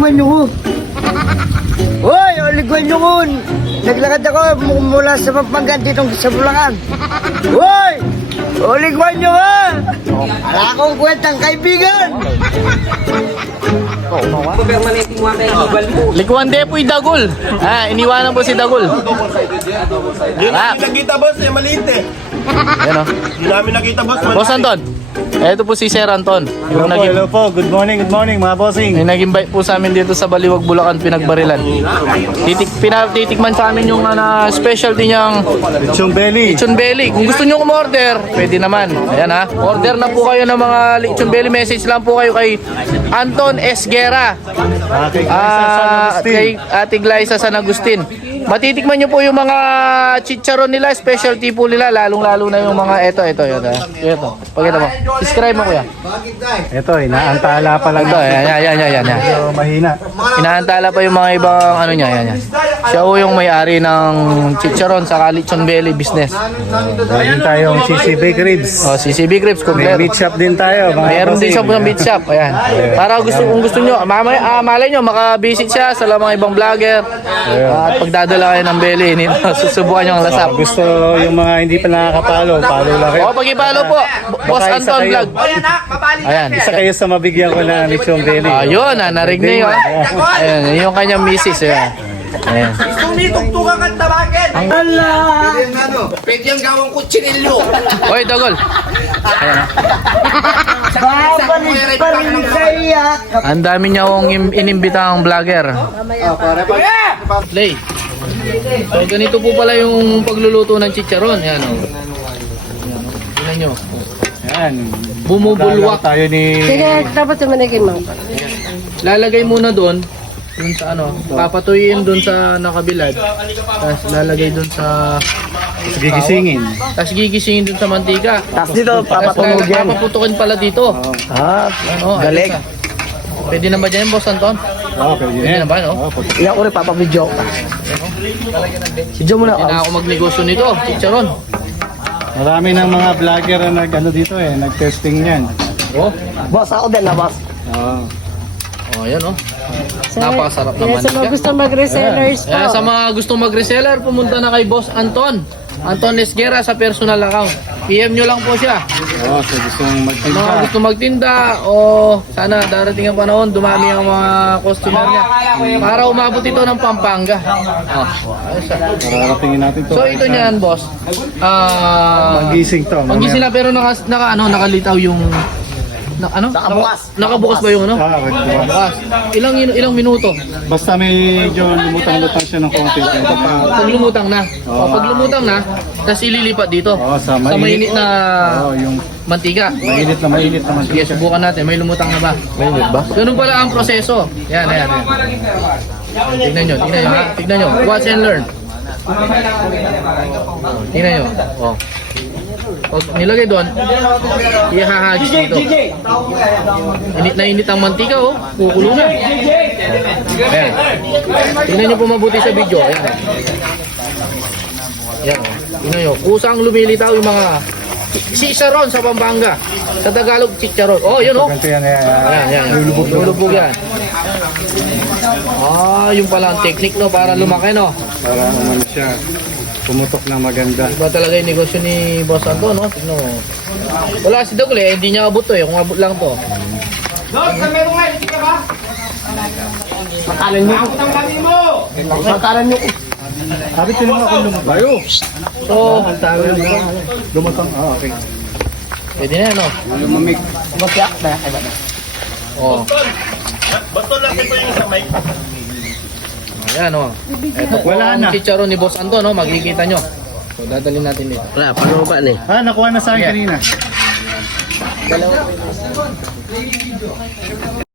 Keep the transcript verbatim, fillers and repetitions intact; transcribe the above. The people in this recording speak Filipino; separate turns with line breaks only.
Oligwan nyo ko. Hoy, oligwan nyo ko. Naglakad ako mula sa Pampanga dito sa Bulacan. Hoy! Oligwan nyo ko. Wala akong kwentang kaibigan.
Likuan de po yung Dagol. Ah, iniwanan po si Dagol.
Hindi namin nakita boss, eh, maliit eh.
Yan o.
Hindi namin nakita boss, maliit.
Boss Anton. Ito po si Sir Anton.
Hello
Yung
po,
naging,
hello po. Good morning, good morning mga bossing.
yung nag-invite po sa amin dito sa Baliwag, Bulacan, Pinagbarilan. Titik, pina, titikman sa amin yung uh, specialty niyang
Lechong belly.
lechon belly. Kung gusto niyo umorder, pwede naman. Ayan ha. Order na po kayo ng mga lechon belly. Message lang po kayo kay Anton Esguera.
Okay,
Ah, kay Ate Glyza San Agustin. Matitikman niyo po yung mga chicharon nila, specialty po nila, lalong-lalo na yung mga eto, eto, eto. Eto. Pakita mo. Describe mo kuya.
Ito, inaantala pa lang.
Ito, yan, yan, yan, yan, yan.
Medyo mahina.
Inaantala pa yung mga ibang ano niya, yan, yan. Siya po yung may-ari ng chicharon sa lechon belly business.
Meron tayong C C Bake Ribs.
O, C C B Crepes,
May
kompleto.
meat shop din tayo. Mga
Mayroon din
bossing.
siya po ng beach shop. Ayan. Para gusto kung gusto nyo, mamay, ah, malay nyo, makabisit siya sa mga ibang vlogger. At pagdadala kayo ng belly, nito, susubukan nyo ang lasap.
Kung gusto yung mga hindi pa nakakapalo, palo lang kayo.
O, pag-ipalo po, Boss
Baka isa
Anton
kayo.
Vlog. Ayan.
Isa kayo sa mabigyan ko na lechong belly.
Ayun, ah, narinig na yun. Ayan, yun yung kanyang misis. Ayan. Ayan.
Tumitugtugan ka tabakin!
Ala!
Pwede yung gawang kutsinilyo.
Oy, Dagol. Ayan.
Babalik pa rin sa iyak.
Ang dami niya akong im- inimbitang vlogger. Play. So, ganito po pala yung pagluluto ng chicharon. Ayan, o. Ayan, o. Tingnan nyo.
Yan.
Bumubulwak.
Tayo ni...
Sige, dapat tumanigin mo.
Lalagay muna doon, doon sa ano, papatuyin doon sa nakabilad. Tapos lalagay doon sa
Gigisingin.
tapos gigisingin doon sa mantika.
Tapos dito,
Tapos
papatunog yan.
papaputukin pala dito.
Ah,
Ano,
galing.
ayos na. Pwede na ba dyan, Boss Anton?
Oo, pwede
Pwede
yan.
na ba, no?
Oo, pwede.
Iyak ko rin, papabidyo. Si Joe muna.
Hindi na ako magnegosyo nito, chicharon.
Marami ng mga vlogger na nag, ano dito eh, nag-testing yan.
Oh,
Boss, ako din na, boss.
Oo.
oh, yan oh. Napakasarap naman.
Yan sa mga gusto mag-resellers po.
Kaya sa mga gusto mag-reseller, pumunta na kay Boss Anton. Anton Esguera sa personal account. P M nyo lang po siya.
Oo, so gustong
Sa mga
magtinda.
gusto magtinda o sana darating ang panahon, dumami ang mga customer niya para umabot ito ng Pampanga. Oh, ayos ah.
Mararatingin natin to.
So ito niyan, boss. Ah,
Panggising to.
Panggising na pero naka, naka ano, nakalitaw yung na, ano?
Nakabukas.
Nakabukas ba yung ano?
Ah, magbukas.
Bukas. Ilang ilang minuto?
Basta medyo lumutang-lutang siya ng konti. Ito pa.
Pag lumutang na. O, pag lumutang na, tapos ililipat dito.
Oo, sa
Sa mainit
mainit.
na
Oo, yung
mantika.
mainit na mainit naman
Sige,
siya.
subukan natin. May lumutang na ba? Mainit ba? Ganun pala ang proseso. Yan, yan, yan. Tignan nyo, tignan nyo ha. Tignan nyo. Watch and learn. Tignan nyo. O. Pag nilagay doon, ihahagis dito. Init na init ang mantika, oh. Kukulo na. Ayan. Tingnan nyo po mabuti sa video. Ayan. Ayan. Tingnan nyo. Kusang lumilitaw yung mga chicharon sa Pampanga. Sa Tagalog, chicharon. Oh, yun, oh.
Ganito yan. Ayan.
Ayan, ayan. Lulubog, lulubog yan. Ah, yung pala ang technique, no, para lumaki, no.
Para naman siya pumutok na maganda.
Iba talaga yung negosyo ni Boss Anton, no? Tignan mo. Wala si Dagol, eh. Hindi niya abot to, eh. Kung abot lang to.
Makalan nyo. Makalan nyo.
Sabi tinanong ako lumabayo.
So,
Lumutang. Ah, okay.
pwede na, no?
Lumamig.
Boss, yak. Ay, ba?
Oh.
Bato lang ito yung sa mic.
Ayan, oh. Ito po
Wala
ang
na.
chicharon ni Boss Anton, no? Makikita nyo. So, dadalhin natin dito.
Wala, paano ba ni?
Ah, nakuha na sa akin kanina.